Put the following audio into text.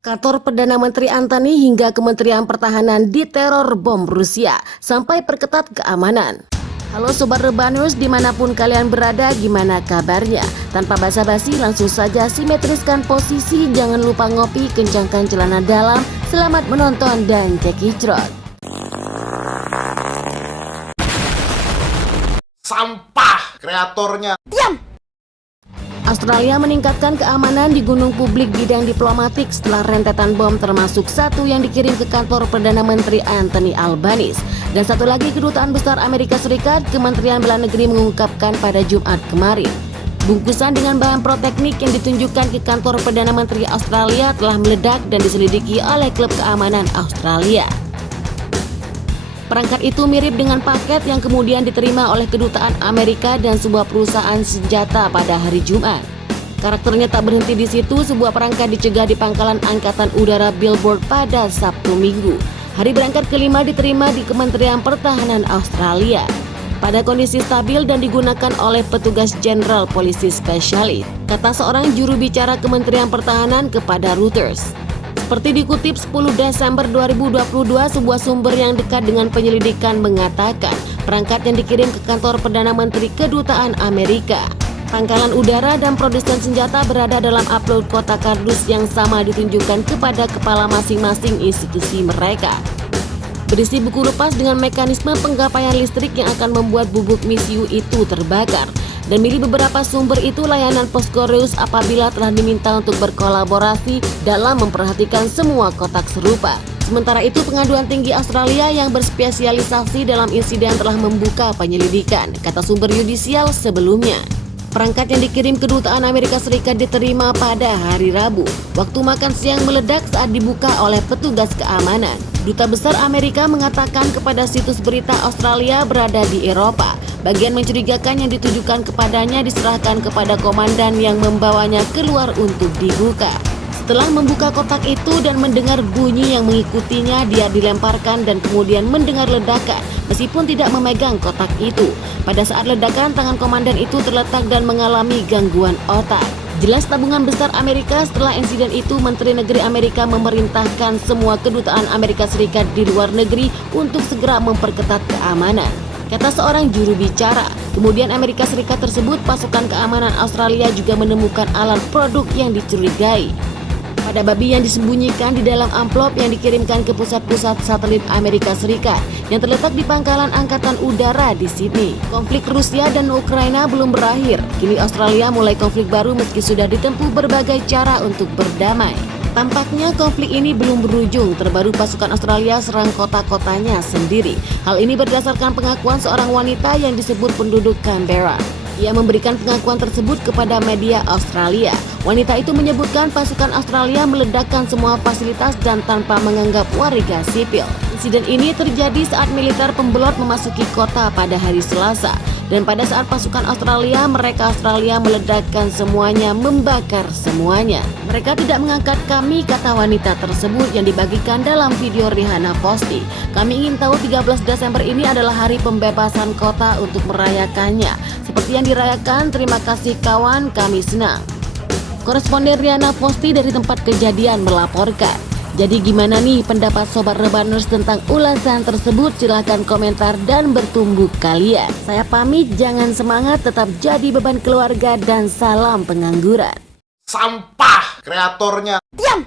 Kantor Perdana Menteri Antony hingga Kementerian Pertahanan diteror bom Rusia sampai perketat keamanan. Halo Sobat Rebanus dimanapun kalian berada, gimana kabarnya? Tanpa basa-basi langsung saja simetriskan posisi, jangan lupa ngopi, kencangkan celana dalam. Selamat menonton dan cekicrot. Sampah kreatornya. Diam! Australia meningkatkan keamanan di gunung publik bidang diplomatik setelah rentetan bom, termasuk satu yang dikirim ke kantor Perdana Menteri Anthony Albanese. Dan satu lagi, Kedutaan Besar Amerika Serikat, Kementerian Bela Negeri mengungkapkan pada Jumat kemarin, bungkusan dengan bahan proteknik yang ditunjukkan ke kantor Perdana Menteri Australia telah meledak dan diselidiki oleh klub keamanan Australia. Perangkat itu mirip dengan paket yang kemudian diterima oleh Kedutaan Amerika dan sebuah perusahaan senjata pada hari Jumat. Karakternya tak berhenti di situ, sebuah perangkat dicegah di pangkalan Angkatan Udara Billboard pada Sabtu Minggu. Hari berangkat kelima diterima di Kementerian Pertahanan Australia pada kondisi stabil dan digunakan oleh petugas Jenderal Polisi Spesialis, kata seorang juru bicara Kementerian Pertahanan kepada Reuters. Seperti dikutip 10 Desember 2022, sebuah sumber yang dekat dengan penyelidikan mengatakan perangkat yang dikirim ke kantor Perdana Menteri Kedutaan Amerika, pangkalan udara dan produsen senjata berada dalam upload kotak kardus yang sama ditunjukkan kepada kepala masing-masing institusi mereka. Berisi buku lepas dengan mekanisme penggapaian listrik yang akan membuat bubuk misiu itu terbakar. Dan milik beberapa sumber itu layanan posko Reus apabila telah diminta untuk berkolaborasi dalam memperhatikan semua kotak serupa. Sementara itu, Pengaduan Tinggi Australia yang berspesialisasi dalam insiden telah membuka penyelidikan, kata sumber yudisial sebelumnya. Perangkat yang dikirim Kedutaan Amerika Serikat diterima pada hari Rabu. Waktu makan siang meledak saat dibuka oleh petugas keamanan. Duta Besar Amerika mengatakan kepada situs berita Australia berada di Eropa. Bagian mencurigakan yang ditujukan kepadanya diserahkan kepada komandan yang membawanya keluar untuk dibuka. Setelah membuka kotak itu dan mendengar bunyi yang mengikutinya, dia dilemparkan dan kemudian mendengar ledakan meskipun tidak memegang kotak itu. Pada saat ledakan, tangan komandan itu terletak dan mengalami gangguan otak. Jelas tabungan besar Amerika. Setelah insiden itu, Menteri Negeri Amerika memerintahkan semua kedutaan Amerika Serikat di luar negeri untuk segera memperketat keamanan, kata seorang juru bicara. Kemudian Amerika Serikat tersebut, pasukan keamanan Australia juga menemukan alat produk yang dicurigai pada babi yang disembunyikan di dalam amplop yang dikirimkan ke pusat-pusat satelit Amerika Serikat yang terletak di pangkalan Angkatan Udara di Sydney. Konflik Rusia dan Ukraina belum berakhir. Kini Australia mulai konflik baru meski sudah ditempuh berbagai cara untuk berdamai. Tampaknya konflik ini belum berujung. Terbaru pasukan Australia serang kota-kotanya sendiri. Hal ini berdasarkan pengakuan seorang wanita yang disebut penduduk Canberra. Ia memberikan pengakuan tersebut kepada media Australia. Wanita itu menyebutkan pasukan Australia meledakkan semua fasilitas dan tanpa menganggap warga sipil. Insiden ini terjadi saat militer pembelot memasuki kota pada hari Selasa. Dan pada saat pasukan Australia, mereka Australia meledakkan semuanya, membakar semuanya. Mereka tidak mengangkat kami, kata wanita tersebut yang dibagikan dalam video Rihanna posting. Kami ingin tahu 13 Desember ini adalah hari pembebasan kota untuk merayakannya. Seperti yang dirayakan, terima kasih kawan, kami senang. Koresponden Rihanna Posti dari tempat kejadian melaporkan. Jadi gimana nih pendapat Sobat Rebaners tentang ulasan tersebut? Silahkan komentar dan bertumbuh kalian. Saya pamit, jangan semangat, tetap jadi beban keluarga dan salam pengangguran. Sampah kreatornya. Diam!